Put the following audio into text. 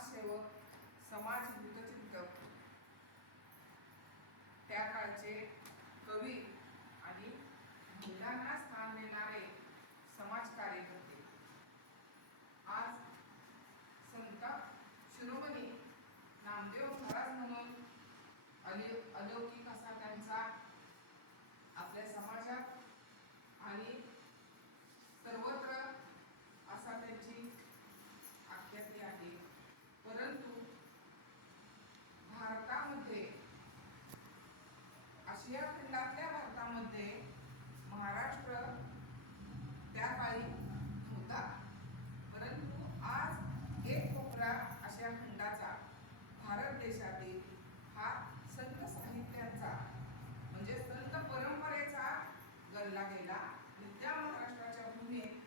समाजसेवक समाज हितचिंतक त्या काळचे कवी आणि मुलांना स्थान देणारे समाज कार्यकर्ते. आज संत शिरोमणी नामदेव महाराज म्हणून अलि अलौकिक असा त्यांचा आपल्या समाजात आणि सर्वत्र असा त्यांची आख्याती आहे परंतु भारतामध्ये आशिया खंडातल्या भारतामध्ये महाराष्ट्र त्या काळी होता. परंतु आज एक कोपरा आशिया खंडाचा भारत देशातील हा संत साहित्याचा म्हणजे संत परंपरेचा गणला गेला. आणि त्या महाराष्ट्राच्या भूमीत